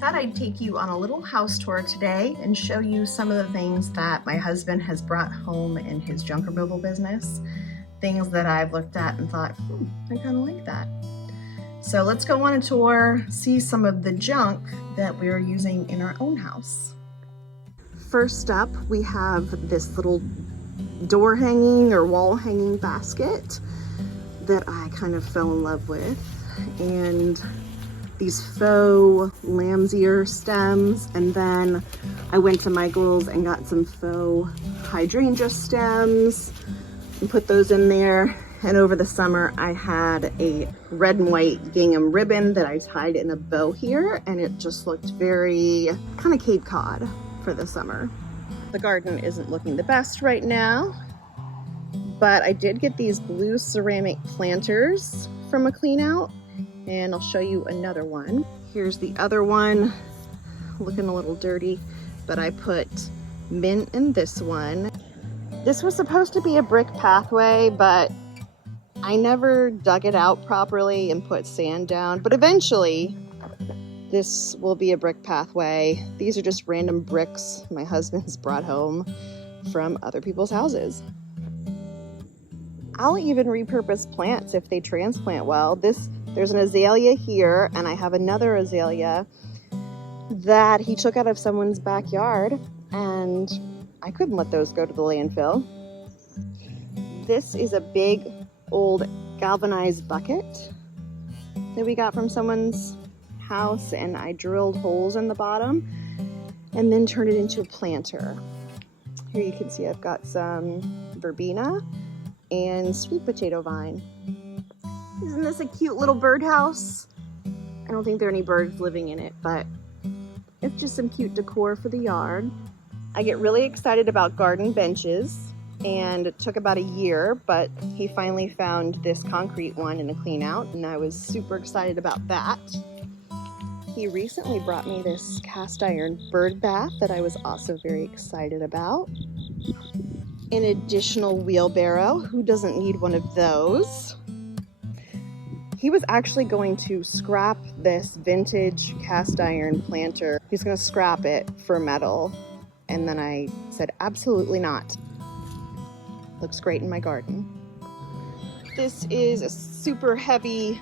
thought I'd take you on a little house tour today and show you some of the things that my husband has brought home in his junk removal business. Things that I've looked at and thought, I kind of like that. So let's go on a tour, see some of the junk that we're using in our own house. First up, we have this little door hanging or wall hanging basket that I kind of fell in love with, and these faux lamb's ear stems, and then I went to Michael's and got some faux hydrangea stems and put those in there. And over the summer I had a red and white gingham ribbon that I tied in a bow here, and it just looked very kind of Cape Cod for the summer. The garden isn't looking the best right now, but I did get these blue ceramic planters from a clean out, and I'll show you another one. Here's the other one, looking a little dirty, but I put mint in this one. This was supposed to be a brick pathway, but I never dug it out properly and put sand down, but eventually this will be a brick pathway. These are just random bricks my husband's brought home from other people's houses. I'll even repurpose plants if they transplant well. There's an azalea here, and I have another azalea that he took out of someone's backyard, and I couldn't let those go to the landfill. This is a big old galvanized bucket that we got from someone's house, and I drilled holes in the bottom and then turned it into a planter. Here you can see I've got some verbena and sweet potato vine. Isn't this a cute little birdhouse? I don't think there are any birds living in it, but it's just some cute decor for the yard. I get really excited about garden benches, and it took about a year, but he finally found this concrete one in a clean out, and I was super excited about that. He recently brought me this cast iron bird bath that I was also very excited about. An additional wheelbarrow. Who doesn't need one of those? He was actually going to scrap this vintage cast iron planter. He's going to scrap it for metal. And then I said, absolutely not. Looks great in my garden. This is a super heavy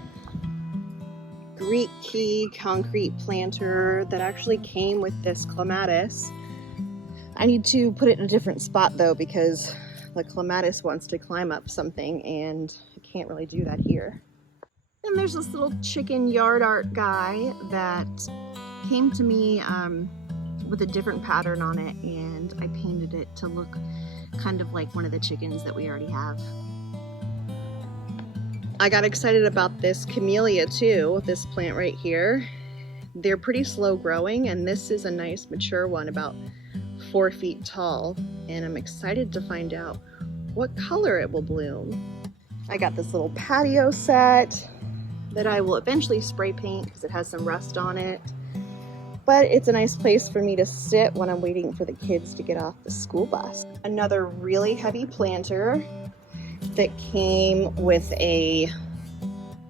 Greek key concrete planter that actually came with this clematis. I need to put it in a different spot though, because the clematis wants to climb up something and I can't really do that here. And there's this little chicken yard art guy that came to me with a different pattern on it, and I painted it to look kind of like one of the chickens that we already have. I got excited about this camellia too, this plant right here. They're pretty slow growing, and this is a nice mature one, about 4 feet tall, and I'm excited to find out what color it will bloom. I got this little patio set that I will eventually spray paint because it has some rust on it, but it's a nice place for me to sit when I'm waiting for the kids to get off the school bus. Another really heavy planter that came with a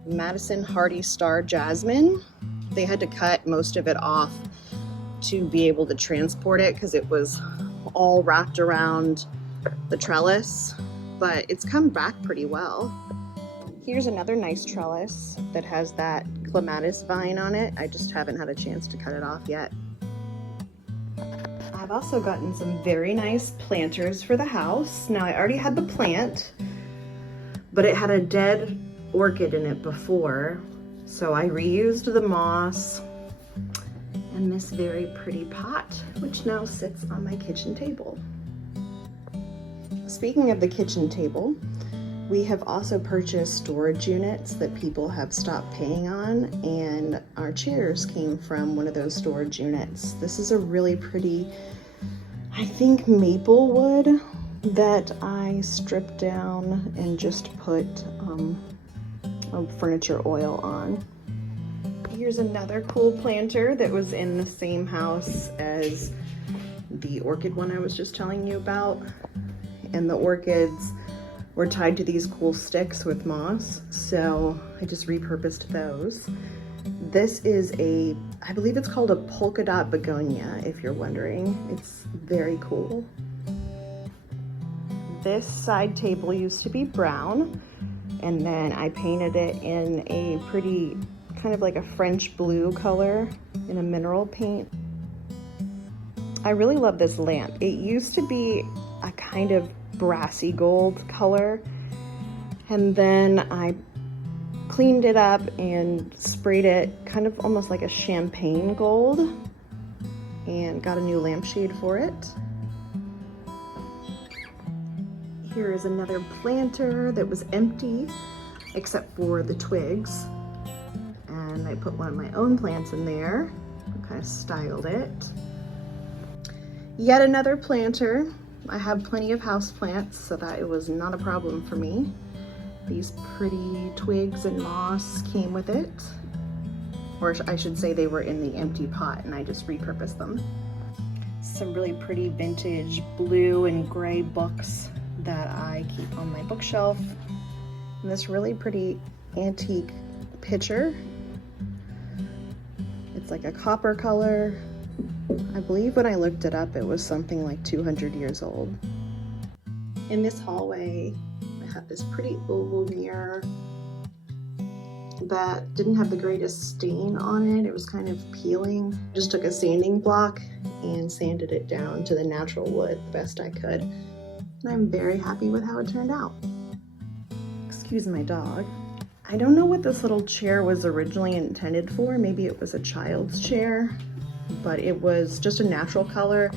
Madison Hardy Star Jasmine. They had to cut most of it off to be able to transport it because it was all wrapped around the trellis, but it's come back pretty well. Here's another nice trellis that has that clematis vine on it. I just haven't had a chance to cut it off yet. I've also gotten some very nice planters for the house. Now I already had the plant, but it had a dead orchid in it before, so I reused the moss and this very pretty pot, which now sits on my kitchen table. Speaking of the kitchen table, we have also purchased storage units that people have stopped paying on, and our chairs came from one of those storage units. This is a really pretty, I think, maple wood that I stripped down and just put a furniture oil on. Here's another cool planter that was in the same house as the orchid one I was just telling you about, and the orchids were tied to these cool sticks with moss, so I just repurposed those. This is I believe it's called a polka dot begonia, if you're wondering. It's very cool. This side table used to be brown, and then I painted it in a pretty, kind of like a French blue color in a mineral paint. I really love this lamp. It used to be a kind of brassy gold color, and then I cleaned it up and sprayed it kind of almost like a champagne gold and got a new lampshade for it. Here is another planter that was empty except for the twigs, and I put one of my own plants in there and kind of styled it. Yet another planter. I have plenty of house plants, so that it was not a problem for me. These pretty twigs and moss came with it, or I should say they were in the empty pot and I just repurposed them. Some really pretty vintage blue and gray books that I keep on my bookshelf. And this really pretty antique picture. It's like a copper color. I believe when I looked it up, it was something like 200 years old. In this hallway, I have this pretty oval mirror that didn't have the greatest stain on it. It was kind of peeling. Just took a sanding block and sanded it down to the natural wood the best I could. And I'm very happy with how it turned out. Excuse my dog. I don't know what this little chair was originally intended for. Maybe it was a child's chair, but it was just a natural color,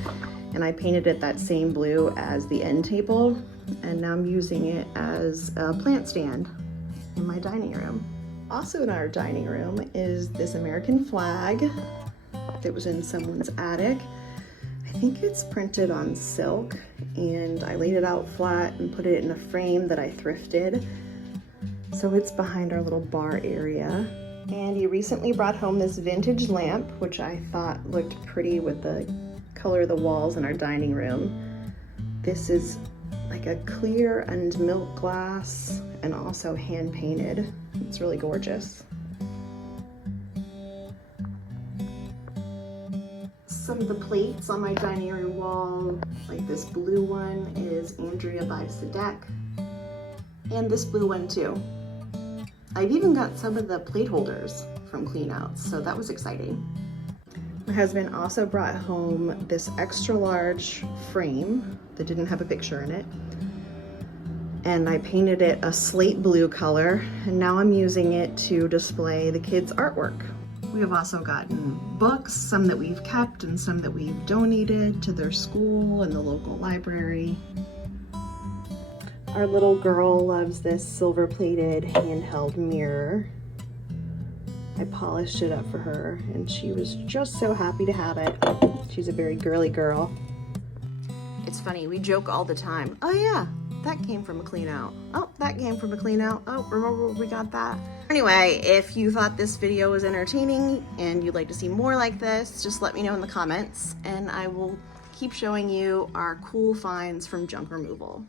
and I painted it that same blue as the end table, and now I'm using it as a plant stand in my dining room. Also in our dining room is this American flag that was in someone's attic. I think it's printed on silk, and I laid it out flat and put it in a frame that I thrifted. So it's behind our little bar area. And he recently brought home this vintage lamp, which I thought looked pretty with the color of the walls in our dining room. This is like a clear and milk glass and also hand painted. It's really gorgeous. Some of the plates on my dining room wall, like this blue one is Andrea by Sadek, and this blue one too. I've even got some of the plate holders from cleanouts, so that was exciting. My husband also brought home this extra large frame that didn't have a picture in it, and I painted it a slate blue color, and now I'm using it to display the kids' artwork. We have also gotten books, some that we've kept and some that we've donated to their school and the local library. Our little girl loves this silver-plated handheld mirror. I polished it up for her, and she was just so happy to have it. She's a very girly girl. It's funny, we joke all the time. Oh yeah, that came from a clean out. Oh, that came from a clean out. Oh, remember we got that? Anyway, if you thought this video was entertaining and you'd like to see more like this, just let me know in the comments, and I will keep showing you our cool finds from junk removal.